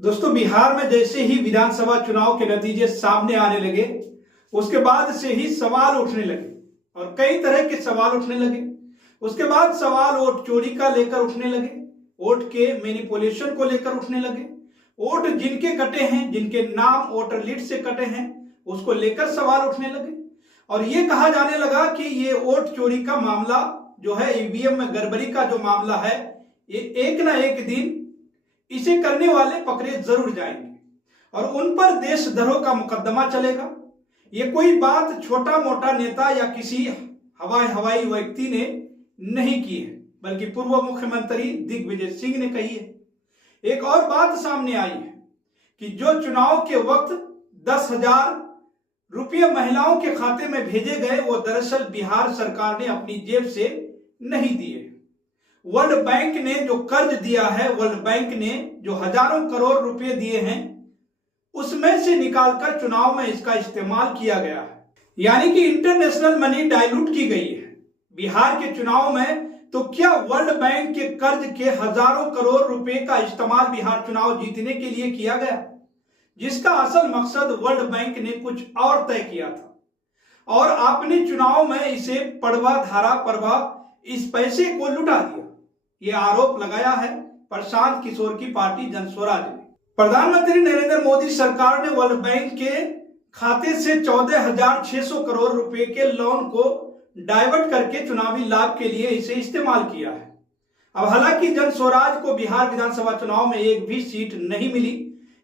दोस्तों, बिहार में जैसे ही विधानसभा चुनाव के नतीजे सामने आने लगे, उसके बाद से ही सवाल उठने लगे और कई तरह के सवाल उठने लगे। उसके बाद सवाल वोट चोरी का लेकर उठने लगे, वोट के मैनिपुलेशन को लेकर उठने लगे, वोट जिनके कटे हैं, जिनके नाम वोटर लिस्ट से कटे हैं, उसको लेकर सवाल उठने लगे। और ये कहा जाने लगा कि ये वोट चोरी का मामला जो है, ईवीएम में गड़बड़ी का जो मामला है, ये एक ना एक दिन इसे करने वाले पकड़े जरूर जाएंगे और उन पर देशद्रोह का मुकदमा चलेगा। ये कोई बात छोटा मोटा नेता या किसी हवाई व्यक्ति ने नहीं की है, बल्कि पूर्व मुख्यमंत्री दिग्विजय सिंह ने कही है। एक और बात सामने आई है कि जो चुनाव के वक्त 10,000 रुपये महिलाओं के खाते में भेजे गए, वो दरअसल बिहार सरकार ने अपनी जेब से नहीं दिए। वर्ल्ड बैंक ने जो कर्ज दिया है, वर्ल्ड बैंक ने जो हजारों करोड़ रुपए दिए हैं, उसमें से निकालकर चुनाव में इसका इस्तेमाल किया गया है। यानी कि इंटरनेशनल मनी डाइल्यूट की गई है बिहार के चुनाव में। तो क्या वर्ल्ड बैंक के कर्ज के हजारों करोड़ रुपए का इस्तेमाल बिहार चुनाव जीतने के लिए किया गया, जिसका असल मकसद वर्ल्ड बैंक ने कुछ और तय किया था और आपने चुनाव में इसे पड़वा धारा परवा इस पैसे को लुटा दिया? ये आरोप लगाया है प्रशांत किशोर की पार्टी जनस्वराज ने। प्रधानमंत्री नरेंद्र मोदी सरकार ने वर्ल्ड बैंक के खाते से 14,600 करोड़ रुपए के लोन को डाइवर्ट करके चुनावी लाभ के लिए इसे इस्तेमाल किया है। अब हालांकि जनस्वराज को बिहार विधानसभा चुनाव में एक भी सीट नहीं मिली,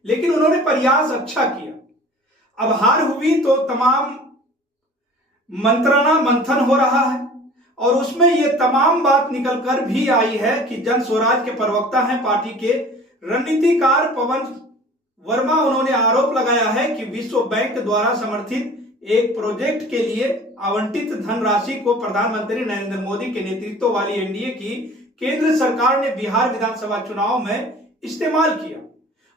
लेकिन उन्होंने प्रयास अच्छा किया। अब हार हुई तो तमाम मंत्रणा मंथन हो रहा है और उसमें यह तमाम बात निकलकर भी आई है कि जनस्वराज के प्रवक्ता हैं पार्टी के रणनीतिकार पवन वर्मा। उन्होंने आरोप लगाया है कि विश्व बैंक द्वारा समर्थित एक प्रोजेक्ट के लिए आवंटित धनराशि को प्रधानमंत्री नरेंद्र मोदी के नेतृत्व वाली एनडीए की केंद्र सरकार ने बिहार विधानसभा चुनाव में इस्तेमाल किया।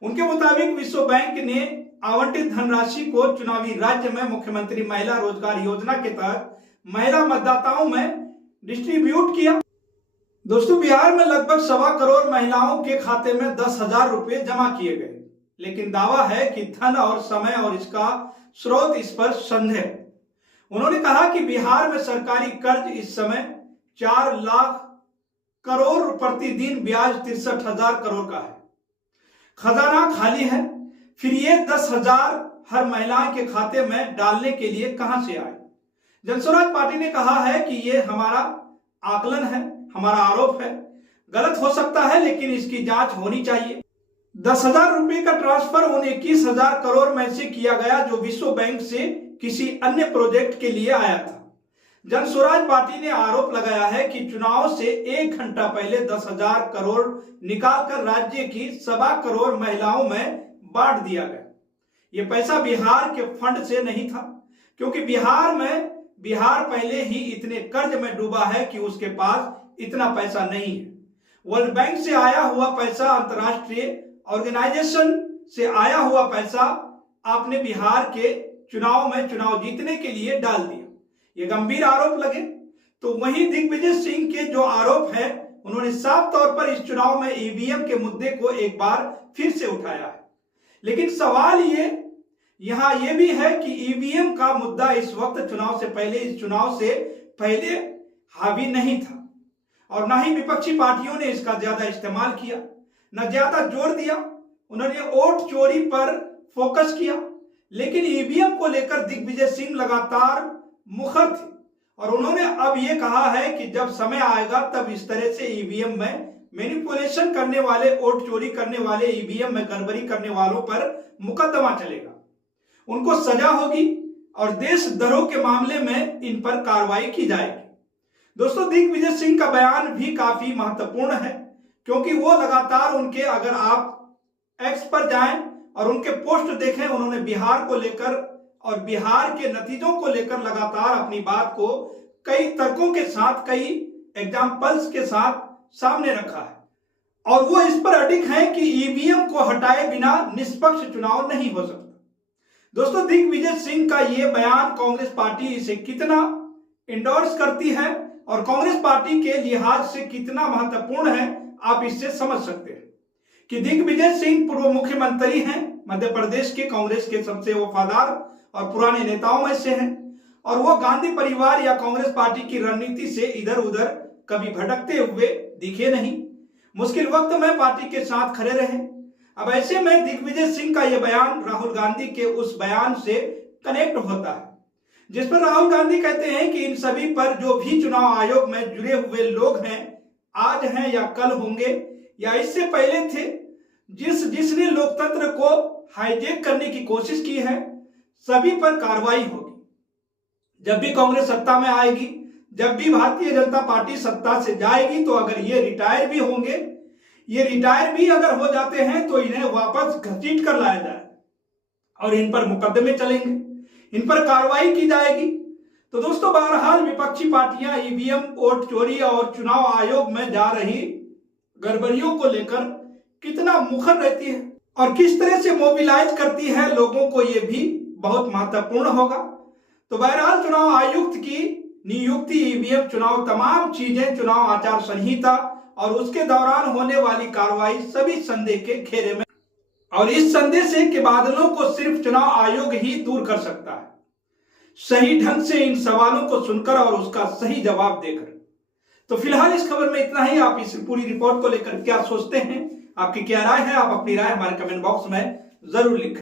उनके मुताबिक विश्व बैंक ने आवंटित धनराशि को चुनावी राज्य में मुख्यमंत्री महिला रोजगार योजना के तहत महिला मतदाताओं में डिस्ट्रीब्यूट किया। दोस्तों, बिहार में लगभग 1.25 करोड़ महिलाओं के खाते में 10,000 रुपए जमा किए गए, लेकिन दावा है कि धन और समय और इसका स्रोत इस पर संदेह। उन्होंने कहा कि बिहार में सरकारी कर्ज इस समय 4 लाख करोड़ प्रतिदिन ब्याज 63,000 करोड़ का है। खजाना खाली है, फिर ये 10,000 हर महिला के खाते में डालने के लिए कहां से आए? जनस्वराज पार्टी ने कहा है कि ये हमारा आकलन है, हमारा आरोप है, गलत हो सकता है लेकिन इसकी जांच होनी चाहिए। 10,000 रुपए का ट्रांसफर उन 21,000 करोड़ में से किया गया जो विश्व बैंक से किसी अन्य प्रोजेक्ट के लिए आया था। जनस्वराज पार्टी ने आरोप लगाया है कि चुनाव से 1 घंटा पहले 10,000 करोड़ निकालकर राज्य की 1.25 करोड़ महिलाओं में बांट दिया गया। ये पैसा बिहार के फंड से नहीं था, क्योंकि बिहार पहले ही इतने कर्ज में डूबा है कि उसके पास इतना पैसा नहीं है। वर्ल्ड बैंक से आया हुआ पैसा, अंतरराष्ट्रीय ऑर्गेनाइजेशन से आया हुआ पैसा आपने बिहार के चुनाव में चुनाव जीतने के लिए डाल दिया। ये गंभीर आरोप लगे। तो वहीं दिग्विजय सिंह के जो आरोप है, उन्होंने साफ तौर पर इस चुनाव में ईवीएम के मुद्दे को एक बार फिर से उठाया है। लेकिन सवाल यहां यह भी है कि ईवीएम का मुद्दा इस वक्त इस चुनाव से पहले हावी नहीं था और ना ही विपक्षी पार्टियों ने इसका ज्यादा इस्तेमाल किया, न ज्यादा जोर दिया। उन्होंने वोट चोरी पर फोकस किया, लेकिन ईवीएम को लेकर दिग्विजय सिंह लगातार मुखर थे और उन्होंने अब यह कहा है कि जब समय आएगा तब इस तरह से ईवीएम में मैनिपुलेशन करने वाले, वोट चोरी करने वाले, ईवीएम में गड़बड़ी करने वालों पर मुकदमा चलेगा, उनको सजा होगी और देशद्रोह के मामले में इन पर कार्रवाई की जाएगी। दोस्तों, दिग्विजय सिंह का बयान भी काफी महत्वपूर्ण है, क्योंकि वो लगातार उनके, अगर आप एक्स पर जाएं और उनके पोस्ट देखें, उन्होंने बिहार को लेकर और बिहार के नतीजों को लेकर लगातार अपनी बात को कई तर्कों के साथ, कई एग्जाम्पल्स के साथ सामने रखा है और वो इस पर अडिग हैं कि ईवीएम को हटाए बिना निष्पक्ष चुनाव नहीं हो सकता। दोस्तों, दिग्विजय सिंह का यह बयान कांग्रेस पार्टी इसे कितना इंडोर्स करती है और कांग्रेस पार्टी के लिहाज से कितना महत्वपूर्ण है, आप इससे समझ सकते हैं कि दिग्विजय सिंह पूर्व मुख्यमंत्री हैं, मध्य प्रदेश के कांग्रेस के सबसे वफादार और पुराने नेताओं में से हैं, और वो गांधी परिवार या कांग्रेस पार्टी की रणनीति से इधर उधर कभी भटकते हुए दिखे नहीं, मुश्किल वक्त में पार्टी के साथ खड़े रहे। अब ऐसे में दिग्विजय सिंह का यह बयान राहुल गांधी के उस बयान से कनेक्ट होता है जिस पर राहुल गांधी कहते हैं कि इन सभी पर जो भी चुनाव आयोग में जुड़े हुए लोग हैं, आज हैं या कल होंगे या इससे पहले थे, जिसने लोकतंत्र को हाईजैक करने की कोशिश की है, सभी पर कार्रवाई होगी। जब भी कांग्रेस सत्ता में आएगी, जब भी भारतीय जनता पार्टी सत्ता से जाएगी, तो अगर ये रिटायर भी होंगे, ये रिटायर भी अगर हो जाते हैं, तो इन्हें वापस घसीट कर लाया जाए और इन पर मुकदमे चलेंगे, इन पर कार्रवाई की जाएगी। तो दोस्तों, बहरहाल विपक्षी पार्टियां ईवीएम, वोट चोरी और चुनाव आयोग में जा रही गड़बड़ियों को लेकर कितना मुखर रहती है और किस तरह से मोबिलाइज करती है लोगों को, ये भी बहुत महत्वपूर्ण होगा। तो बहरहाल चुनाव आयुक्त की नियुक्ति, ईवीएम, चुनाव, तमाम चीजें, चुनाव आचार संहिता और उसके दौरान होने वाली कार्रवाई सभी संदेह के घेरे में, और इस संदेह के बादलों को सिर्फ चुनाव आयोग ही दूर कर सकता है, सही ढंग से इन सवालों को सुनकर और उसका सही जवाब देकर। तो फिलहाल इस खबर में इतना ही। आप इस पूरी रिपोर्ट को लेकर क्या सोचते हैं, आपकी क्या राय है? आप अपनी राय हमारे कमेंट बॉक्स में जरूर लिखें।